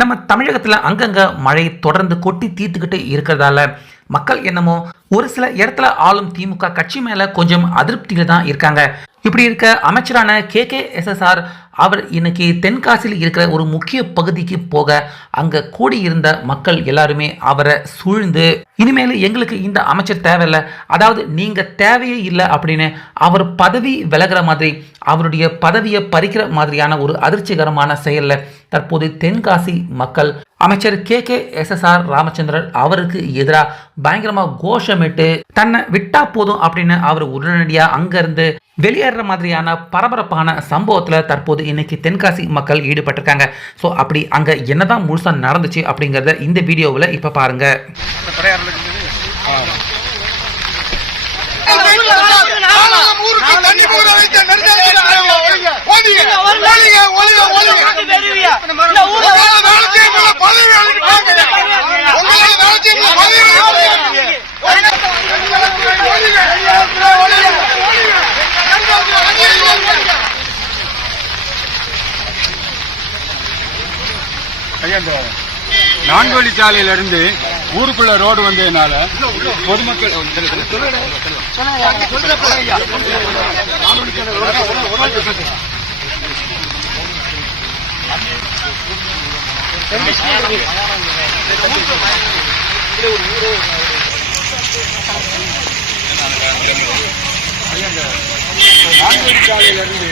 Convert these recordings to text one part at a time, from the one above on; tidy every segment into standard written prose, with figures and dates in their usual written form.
நம்ம தமிழகத்தில் அங்கங்க மழை தொடர்ந்து கொட்டி தீர்த்துக்கிட்டு இருக்கிறதால மக்கள் என்னமோ ஒரு சில இடத்துல ஆளும் திமுக கட்சி மேல கொஞ்சம் அதிருப்தியில் தான் இருக்காங்க. இப்படி இருக்க அமைச்சரான KKSSR அவர் இன்னைக்கு தென்காசியில் இருக்கிற ஒரு முக்கிய பகுதிக்கு போக அங்க கூடியிருந்த மக்கள் எல்லாருமே அவரை சூழ்ந்து இனிமேல் எங்களுக்கு இந்த அமைச்சர் தேவையில்லை, அதாவது நீங்க தேவையே இல்லை அப்படின்னு அவர் பதவி விலகிற மாதிரி அவருடைய பதவியை பறிக்கிற மாதிரியான ஒரு அதிர்ச்சிகரமான செயல்ல தற்போது தென்காசி மக்கள் அமைச்சர் KKSSR ராமச்சந்திரன் அவருக்கு எதிராக பயங்கரமா கோஷமிட்டு தன்னை விட்டா போதும் அப்படின்னு அவர் உடனடியா அங்கிருந்து வெளியேற மாதிரியான பரபரப்பான சம்பவத்துல தற்போது இன்னைக்கு தென்காசி மக்கள் ஈடுபட்டிருக்காங்க. ஸோ அப்படி அங்க என்னதான் முழுசா நடந்துச்சு அப்படிங்கறத இந்த வீடியோவில் இப்ப பாருங்க. நான்கு வழிச்சாலையிலிருந்து ஊருக்குள்ள ரோடு வந்ததுனால பொதுமக்கள் சாலையிலிருந்து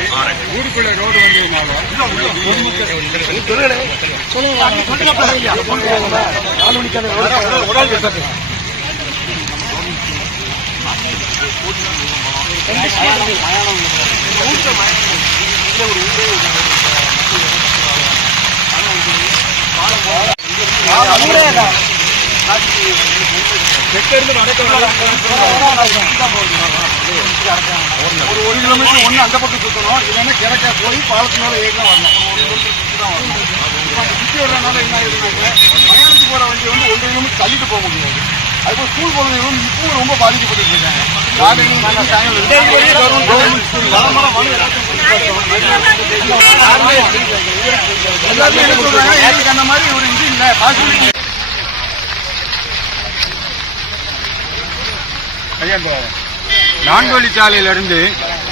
ஊருக்குள்ள ரோடு வந்ததுனால ஒரு கிலோமீட்டர் ஒன்று அந்த பக்கம் சுற்றணும், இல்லைன்னா கிழக்க போய் பாலத்து மேலே ஏறினா வரணும். சுற்றி வர்றதுனால என்ன ஆகுதுனாக்க மயானத்துக்கு போகிற வண்டி வந்து 1 கிலோமீட்டர் தள்ளிட்டு போக முடியாது. அதுபோல் ஸ்கூல் குழந்தைகளும் இப்பவும் ரொம்ப பாதிக்கப்பட்டு இருக்காங்க. எல்லாருமே என்ன சொல்றாங்க, எனக்கு அந்த மாதிரி ஒரு இது இல்லை பாசிபிலிட்டி. நான்கு வழிச்சாலையிலிருந்து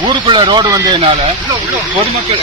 ஊருக்குள்ள ரோடு வந்ததுனால பொதுமக்கள்